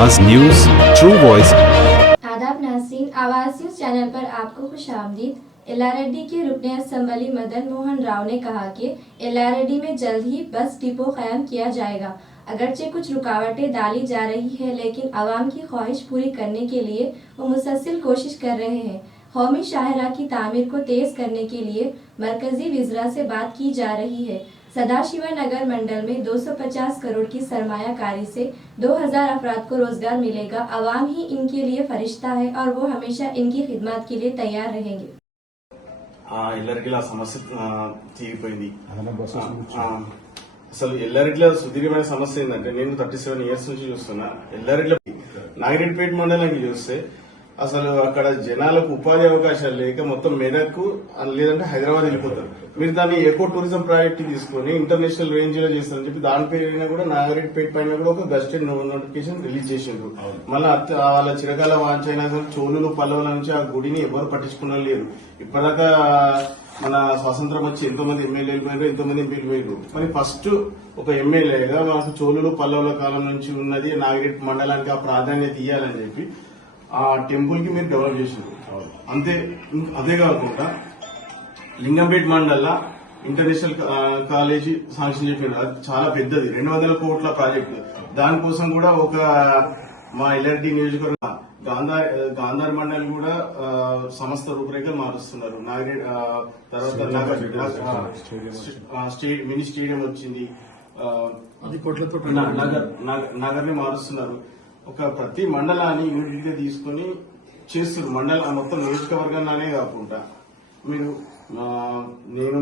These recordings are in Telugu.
आवाज न्यूज ट्रू वॉइस। आदाब नाज़रीन, आवाज न्यूज चैनल पर आपको खुशामदीद। एल्लारेड्डी के रुकने असम्बली मदन मोहन राव ने कहा कि एल्लारेड्डी में जल्द ही बस डिपो कायम किया जाएगा। अगरचे कुछ रुकावटें डाली जा रही है, लेकिन आवाम की ख्वाहिश पूरी करने के लिए वो मुसलसल कोशिश कर रहे हैं। कौमी शाहरा की तामीर को तेज करने के लिए मरकजी विज़रा से बात की जा रही है। सदाशिवा नगर मंडल में 250 करोड़ की सरमायाकारी से 2000 अफराद को रोजगार मिलेगा। आवाम ही इनके लिए फरिश्ता है और वो हमेशा इनकी खिदमत के लिए तैयार रहेंगे। ఎల్లారెడ్డిలో ఆ సమస్య తీరిపోయింది. అసలు ఎల్లారెడ్డిలో సుదీర్ఘమైన సమస్య ఏంటంటే, నేను 37 ఇయర్స్ నుంచి చూస్తున్నా. ఎల్లారెడ్డిలో నాగిరెడ్డిపేట మండలానికి చూస్తే అసలు అక్కడ జనాలకు ఉపాధి అవకాశాలు లేక మొత్తం మెదక్ లేదంటే హైదరాబాద్ వెళ్ళిపోతారు. మీరు దాన్ని ఎకో టూరిజం ప్రాజెక్ట్ తీసుకుని ఇంటర్నేషనల్ రేంజ్ లో చేస్తారని చెప్పి దాని పేరు కూడా నాగిరెడ్డిపేట పైన కూడా ఒక గస్టెడ్ నోటిఫికేషన్ రిలీజ్ చేసిండ్రు. మళ్ళీ వాళ్ళ చిరకాల వాంచైనా సరే చోళులు పల్లవుల నుంచి ఆ గుడిని ఎవరు పట్టించుకున్నా లేరు. ఇప్పటిదాకా మన స్వాతంత్రం వచ్చి ఎంతో మంది ఎమ్మెల్యేలు పోయారు, ఎంతో మంది ఎంపీలు పోయారు. మరి ఫస్ట్ ఒక ఎమ్మెల్యేగా మనకు చోళులు పల్లవుల కాలం నుంచి ఉన్నది నాగిరెడ్డి మండలానికి ఆ ప్రాధాన్యత ఇవ్వాలని చెప్పి ఆ టెంపుల్ కి మీరు డెవలప్ చేసారు. అదే కాకుండా లింగంపేట మండల్లో ఇంటర్నేషనల్ కాలేజీ శాంక్షన్ చెప్పారు. అది చాలా పెద్దది, 200 కోట్ల ప్రాజెక్టు. దానికోసం కూడా ఒక మా ఎల్ఆర్డి నియోజకవర్గ గాంధార్ మండలి కూడా సంస్థ రూపురేఖలు మారుస్తున్నారు. తర్వాత మినీ స్టేడియం వచ్చింది, నగర్ ని మారుస్తున్నారు. ఒక ప్రతి మండలాన్ని యూనిట్ గా తీసుకుని చేస్తున్నారు. మండలం మొత్తం నియోజకవర్గానే కాకుండా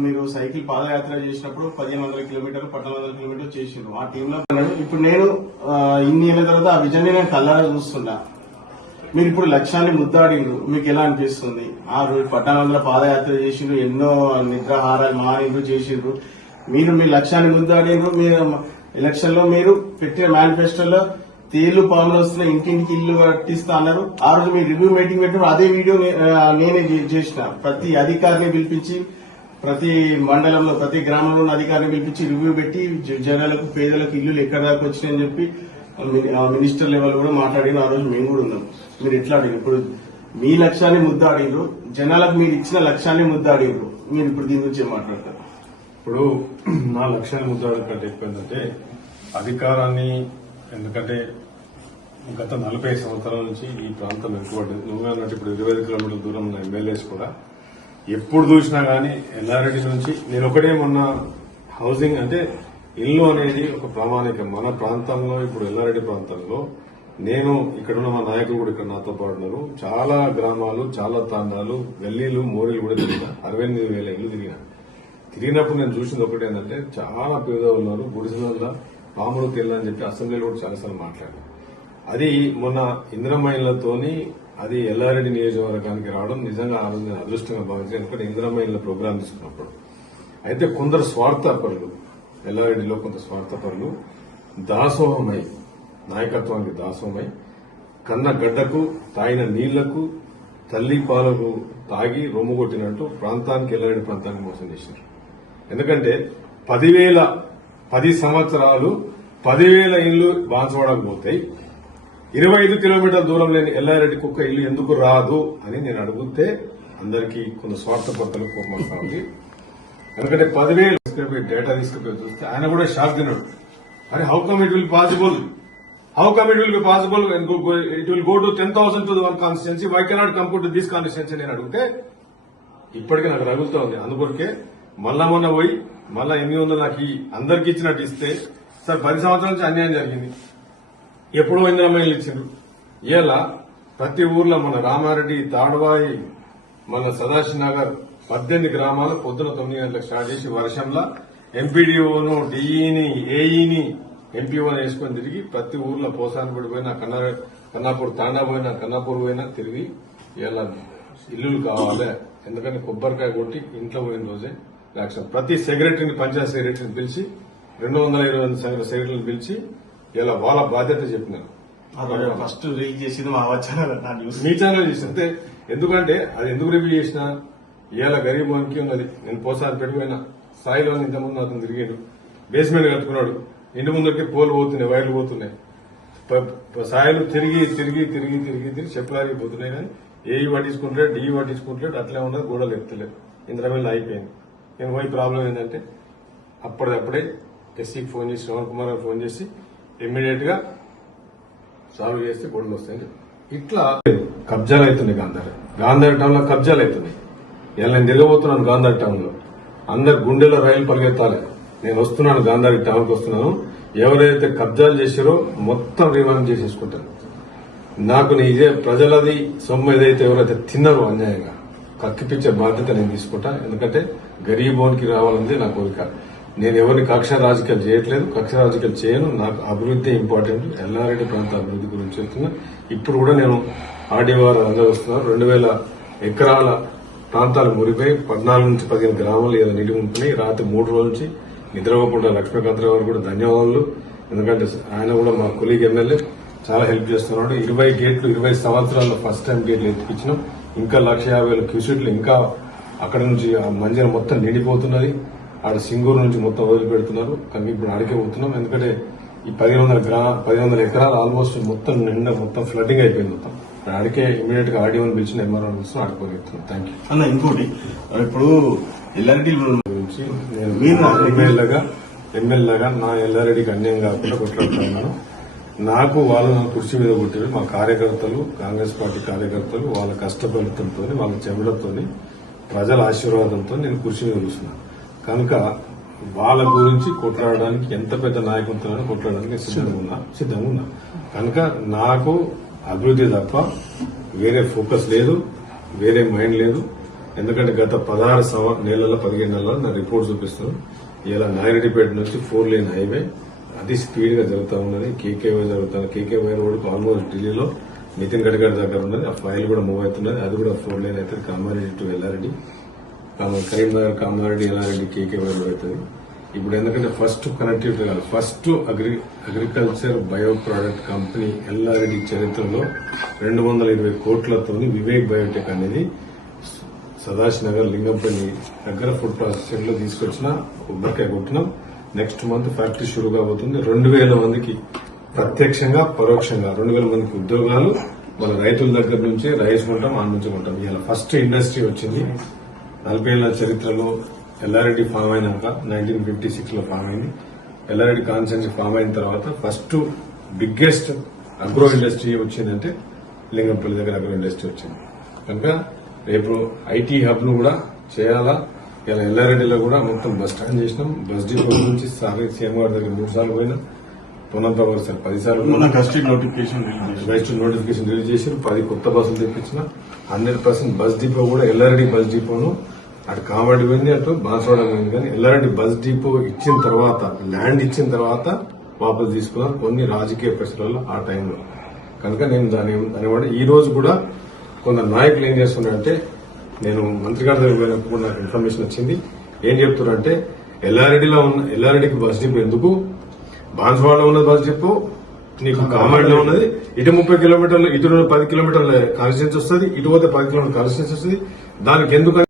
మీరు సైకిల్ పాదయాత్ర చేసినప్పుడు 1500 కిలోమీటర్లు 1800 కిలోమీటర్లు చేసిండ్రు ఆ టీంలో. ఇప్పుడు నేను ఇన్ని ఏళ్ల తర్వాత ఆ విజన్ నేను కళ్ళారా చూస్తున్నా. మీరు ఇప్పుడు లక్ష్యాన్ని ముద్దాడిండ్రు, మీకు ఎలా అనిపిస్తుంది? ఆ రోజు 1800 పాదయాత్ర చేసిండ్రు, ఎన్నో నిద్రాహారాలు మారిండ్రు చేసిండ్రు. మీరు మీ లక్ష్యాన్ని ముద్దాడిండ్రు. మీరు ఎలక్షన్ లో మీరు పెట్టిన మేనిఫెస్టోలో తేళ్లు పాములు వస్తున్న ఇంటింటికి ఇల్లు కట్టిస్తా అన్నారు. ఆ రోజు మీరు రివ్యూ మీటింగ్ పెట్టారు. అదే వీడియో నేనే చేసిన. ప్రతి అధికారిని పిలిపించి ప్రతి మండలంలో ప్రతి గ్రామంలో ఉన్న అధికారిని పిలిపించి రివ్యూ పెట్టి జనాలకు పేదలకు ఇల్లులు ఎక్కడ దాకా వచ్చినాయని చెప్పి మినిస్టర్ లెవెల్ కూడా మాట్లాడిన. ఆ రోజు మేము కూడా ఉన్నాం. మీరు ఎట్లా అడిగారు? ఇప్పుడు మీ లక్ష్యాన్ని ముద్దాడినరు, జనాలకు మీరు ఇచ్చిన లక్ష్యాన్ని ముద్దాడినరు. మీరు ఇప్పుడు దీని గురించి ఏం మాట్లాడతారు? ఇప్పుడు నా లక్ష్యాన్ని ముద్దాడడం కంటే ఎక్కువ ఏంటంటే అధికారాన్ని, ఎందుకంటే గత 40 సంవత్సరాల నుంచి ఈ ప్రాంతం వెనుకబడింది. నువ్వే అన్నట్టు ఇప్పుడు 25 కిలోమీటర్ల దూరం ఉన్న ఎమ్మెల్యేస్ కూడా ఎప్పుడు చూసినా గానీ ఎల్లారెడ్డి నుంచి నేను ఒకటే మొన్న హౌసింగ్ అంటే ఇల్లు అనేది ఒక ప్రామాణికం మన ప్రాంతంలో. ఇప్పుడు ఎల్లారెడ్డి ప్రాంతంలో నేను ఇక్కడున్న మా నాయకులు కూడా ఇక్కడ నాతో పాటు ఉన్నారు. చాలా గ్రామాలు, చాలా తాండాలు, గల్లీలు, మోరీలు కూడా తిరిగినా. 68,000 ఇల్లు తిరిగినప్పుడు నేను చూసింది ఒకటి ఏంటంటే, చాలా పేదవాళ్ళు ఉన్నారు. గుడిసెల పాముడు తెల్ల అని చెప్పి అసెంబ్లీలో కూడా చాలాసార్లు మాట్లాడారు. అది మొన్న ఇందిరమ్మ ఇళ్లతోని అది ఎల్లారెడ్డి నియోజకవర్గానికి రావడం నిజంగా ఆ రోజు అదృష్టంగా భావించాను. ఎందుకంటే ఇందిరమ్మ ఇళ్ల ప్రోగ్రాం తీసుకున్నప్పుడు అయితే కొందరు స్వార్థపరులు, ఎల్లారెడ్డిలో కొంత స్వార్థపరులు దాసోహమై, నాయకత్వానికి దాసోహమై కన్న గడ్డకు తాగిన నీళ్లకు తల్లి పాలకు తాగి రొమ్ము కొట్టినట్టు ప్రాంతానికి ఎల్లారెడ్డి ప్రాంతానికి మోసం చేశారు. ఎందుకంటే 10 సంవత్సరాలు 10,000 ఇళ్లు బాన్సవాడకపోతాయి. 25 కిలోమీటర్ల దూరం లేని ఎల్లారెడ్డికి ఒక్క ఇల్లు ఎందుకు రాదు అని నేను అడిగితే అందరికీ కొంత స్వార్థపరతలు కోపం వస్తా ఉంది. ఎందుకంటే 10,000 డేటా తీసుకుపోయి చూస్తే ఆయన కూడా షాక్ తిన్నాడు. అరే how come it will possible, it will go to 10,000 to one constituency, why cannot come to this constituency నేను అడిగితే ఇప్పటికీ నాకు రగులుతా ఉంది. అందుకొరకే మొన్న పోయి మళ్ళా 800 నాకు అందరికి ఇచ్చినట్టు ఇస్తే, సార్ 10 సంవత్సరాల నుంచి అన్యాయం జరిగింది, ఎప్పుడో ఇందిరమ్మ ఇల్లు ఇచ్చిండ్రు. ఇలా ప్రతి ఊర్లో మన రామారెడ్డి, తాడవాయి, మన సదాశివనగర్ 18 గ్రామాలు పొద్దున 9 గంటలకు స్టార్ట్ చేసి వర్షంలో ఎంపీడీఓను, డిఈని, ఏఈని, ఎంపీఓని వేసుకొని తిరిగి ప్రతి ఊర్లో పోసానపడి పోయినా, కన్నాపూర్ తాండా పోయినా, కన్నాపూర్ పోయినా తిరిగి ఇలా ఇల్లులు కావాలి. ఎందుకంటే కొబ్బరికాయ కొట్టి ఇంట్లో పోయిన రోజే యాక్షన్. ప్రతి సెక్రటరీని, పంచాయత్ సెక్రటరీని పిలిచి 228 సెక్రటరీని పిలిచి ఇలా వాళ్ళ బాధ్యత చెప్పినారు. ఫస్ట్ రిలీజ్ చేసింది మా ఛానల్, మీ ఛానల్ చేసింది. ఎందుకంటే అది ఎందుకు రివ్యూ చేసినా, ఇలా గరీబ్ వనికి ఉన్నది. నేను పోసారి పెట్టిపోయినా స్థాయిలో ఇంతకుముందు అతను తిరిగాడు, బేస్మెంట్ కట్టుకున్నాడు, ఇంటి ముందరికి పోలు పోతున్నాయి, వైర్లు పోతున్నాయి. సాయిలు తిరిగి తిరిగి తిరిగి తిరిగి తిరిగి చెప్పులారికి పోతున్నాయి కానీ ఏఈ పట్టించుకుంటాడు డిఈ పట్టించుకుంటాడు అట్లే ఉండదు గోడలు ఎత్తలేదు ఇంద్రమిల్ అయిపోయింది. నేను పోయి ప్రాబ్లం ఏంటంటే అప్పటికప్పుడే ఎస్సీకి ఫోన్ చేసి శ్రవణ్ కుమార్ గారు ఫోన్ చేసి ఇమ్మీడియట్ గా సాల్వ్ చేస్తే గోడలు వస్తాయి. ఇట్లా కబ్జాలు అవుతున్నాయి గాంధారి టౌన్ లో కబ్జాలు అవుతున్నాయి. ఇలా నేను తిరగబోతున్నాను గాంధారి టౌన్ లో, అందరు గుండెలో రైలు పరిగెత్తాలి. నేను వస్తున్నాను గాంధారి టౌన్ కి వస్తున్నాను, ఎవరైతే కబ్జాలు చేశారో మొత్తం రివాన్ చేసేసుకుంటాను. నాకు ఇదే ప్రజలది సొమ్ము ఏదైతే ఎవరైతే తిన్నారో అన్యాయంగా కక్కిపించే బాధ్యత నేను తీసుకుంటా. ఎందుకంటే గరీబోనికి రావాలని నా కోరిక. నేను ఎవరిని కక్ష రాజకీయాలు చేయట్లేదు, కక్ష రాజకీయాలు చేయను. నాకు అభివృద్ధి ఇంపార్టెంట్. ఎల్లారెడ్డి ప్రాంత అభివృద్ధి గురించి చెప్తున్నా. ఇప్పుడు కూడా నేను ఆర్డీఓఆర్ అందరూ వస్తున్నారు. 2000 ఎకరాల ప్రాంతాలు మురిపోయి 14 నుంచి 15 గ్రామాలు ఏదో నీటి ఉంటున్నాయి. రాత్రి 3 రోజుల నుంచి నిద్రపోకుండా లక్ష్మీకాంతరావు గారు కూడా ధన్యవాదాలు. ఎందుకంటే ఆయన కూడా మా కొలీగ్ ఎమ్మెల్యే చాలా హెల్ప్ చేస్తున్నాడు. 20 గేట్లు 20 సంవత్సరాల్లో ఫస్ట్ టైం గేట్లు ఎత్తిపించినాం. ఇంకా 150,000 క్యూసెట్లు ఇంకా అక్కడ నుంచి ఆ మంజర మొత్తం నిండిపోతున్నది. ఆడ సింగూరు నుంచి మొత్తం వదిలిపెడుతున్నారు. కానీ ఇప్పుడు అడిగే పోతున్నాం. ఎందుకంటే ఈ 1100 ఎకరాలు ఆల్మోస్ట్ మొత్తం నిండా మొత్తం ఫ్లడ్డింగ్ అయిపోయింది. మొత్తం అడిగే ఇమీడియట్ గా ఆర్డీఓని పిలిచిన ఎంఆర్ఓ పిలిచిన ఆడుకోగలుగుతున్నాం. థ్యాంక్ యూ అన్న. ఇంకోటి ఇప్పుడు ఎల్ఆర్డి గురించి నేను ఎమ్మెల్యేగా నా ఎల్లారెడ్డికి అన్యాయం కాకుండా కొట్లాడుతున్నాను. నాకు వాళ్ళు నా కుర్చీ మీద కొట్టారు. మా కార్యకర్తలు, కాంగ్రెస్ పార్టీ కార్యకర్తలు వాళ్ళ కష్టఫలితంతో, వాళ్ళ చెమటతో, ప్రజల ఆశీర్వాదంతో నేను కుర్చీ మీద కూర్చున్నాను. కనుక వాళ్ళ గురించి కొట్లాడడానికి ఎంత పెద్ద నాయకులతో కొట్లాడడానికి సిద్ధంగా ఉన్నా. కనుక నాకు అభివృద్ధి తప్ప వేరే ఫోకస్ లేదు, వేరే మైండ్ లేదు. ఎందుకంటే గత 16 నెలల 15 నెలల నా రిపోర్ట్ చూపిస్తున్నాను. ఇలా నాగిరెడ్డిపేట నుంచి 4 లేన్ హైవే అది స్పీడ్ గా జరుగుతూ ఉన్నది. కేకేవై జరుగుతుంది. కేకేవై రోడ్ ఆల్మోస్ట్ ఢిల్లీలో నితిన్ గడ్కరీ దగ్గర ఉన్నది. ఆ ఫైల్ కూడా మూవ్ అవుతున్నది. అది కూడా 4 లేన్ అవుతుంది. కామారెడ్డి టు ఎల్లారెడ్డి, కరీంనగర్ కామారెడ్డి ఎల్లారెడ్డి కేకేవై రోడ్ అవుతుంది. ఇప్పుడు ఎందుకంటే ఫస్ట్ కనెక్టివిటీ కాదు, first agriculture bio product company Yellareddy చరిత్రలో 220 కోట్లతో వివేక్ బయోటెక్ అనేది సదాశివనగర్ లింగంపల్లి దగ్గర ఫుడ్ ప్రాసెసింగ్ లో తీసుకొచ్చిన కొబ్బరికాయ కొట్టినాం. నెక్స్ట్ మంత్ ఫ్యాక్టరీ షురూ కాబోతుంది. 2000 మందికి ప్రత్యక్షంగా పరోక్షంగా 2000 మందికి ఉద్యోగాలు మన రైతుల దగ్గర నుంచి రైస్ కొంటాం, అందించుకుంటాం. ఇలా ఫస్ట్ ఇండస్ట్రీ వచ్చింది 40 ఏళ్ల చరిత్రలో. ఎల్లారెడ్డి ఫామ్ అయినాక 1956 లో ఫామ్ అయింది. ఎల్లారెడ్డి కాన్స్టిట్యున్సీ ఫామ్ అయిన తర్వాత ఫస్ట్ బిగ్గెస్ట్ అగ్రో ఇండస్ట్రీ వచ్చిందంటే లింగంపల్లి దగ్గర అగ్రో ఇండస్ట్రీ వచ్చింది. కనుక రేపు ఐటీ హబ్ ను కూడా చేయాలా. ఇలా ఎల్లారెడ్డిలో కూడా మొత్తం బస్ స్టాండ్ చేసినాం. బస్ డిపో నుంచి సీఎం గారి దగ్గర 3 సార్లు పోయినా, పొన్నంత సార్ 10 సార్లు గస్టింగ్ నోటిఫికేషన్ రిలీజ్ చేసి 10 కొత్త బస్సులు తెప్పించిన. 100% బస్ డిపో కూడా ఎల్లారెడ్డి బస్ డిపోను అటు కామారెడ్డి పోయింది, అటు బాన్స్వాడ పోయింది. కానీ ఎల్లారెడ్డి బస్ డిపో ఇచ్చిన తర్వాత, ల్యాండ్ ఇచ్చిన తర్వాత వాపసు తీసుకున్నారు కొన్ని రాజకీయ ప్రెషర్లలో ఆ టైంలో. కనుక నేను దాని ఈ రోజు కూడా కొందరు నాయకులు ఏం చేస్తున్నారంటే, నేను మంత్రి గారి దగ్గర పోయినప్పుడు నాకు ఇన్ఫర్మేషన్ వచ్చింది. ఏం చెప్తున్నారంటే ఎల్లారెడ్డికి బస్ డిపో ఎందుకు, బాన్స్వాడలో ఉన్న బస్ డిపో నీకు కామారెడ్డిలో ఉన్నది, ఇటు 30 కిలోమీటర్లు, ఇటు 10 కిలోమీటర్ల కాన్స్టిట్యూన్సీ వస్తుంది, ఇటు పోతే 10 కిలోమీటర్ల కాన్స్టిట్యూన్సీ వస్తుంది. దానికి ఎందుకని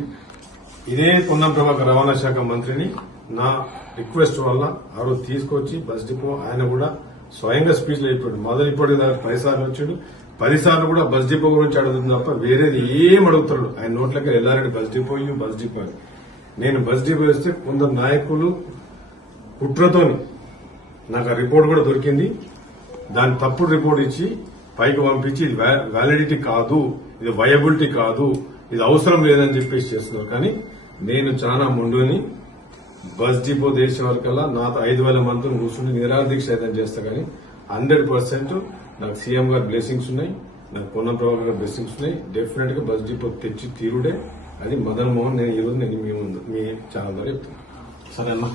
ఇదే పొన్నం ప్రభాకర్ రవాణా శాఖ మంత్రిని నా రిక్వెస్ట్ వల్ల ఆ రోజు తీసుకొచ్చి బస్ డిపో ఆయన కూడా స్వయంగా స్పీచ్ లో చెప్పాడు. మొదలు ఇప్పటికి 10 సార్లు వచ్చాడు. 10 సార్లు కూడా బస్ డిపో గురించి అడుగుతుంది తప్ప వేరేది ఏం అడుగుతాడు. ఆయన నోట్లకి ఎల్లారెడ్డి బస్ డిపో అని. నేను బస్ డిపో ఇస్తే కొందరు నాయకులు కుట్రతోని నాకు ఆ రిపోర్ట్ కూడా దొరికింది. దాని తప్పుడు రిపోర్ట్ ఇచ్చి పైకి పంపించి ఇది వ్యాలిడిటీ కాదు, ఇది వయబిలిటీ కాదు, ఇది అవసరం లేదని చెప్పేసి చేస్తున్నారు. కానీ నేను చాలా ముందుని బస్ డిపో దేశం వరకల్లా నాతో 5,000 మందిని కూర్చుని నిరాదీక్ష అయితే చేస్తా. కానీ 100% నాకు సీఎం గారి బ్లెస్సింగ్స్ ఉన్నాయి, నాకు పొన్నం ప్రభాకర్ గారి బ్లెస్సింగ్స్ ఉన్నాయి. డెఫినెట్ గా బస్ డిపో తెచ్చి తీరుడే. అది మదన్ మోహన్. నేను ఈ రోజు మీ ఛానల్ ద్వారా చెప్తున్నాను. సరే అన్న.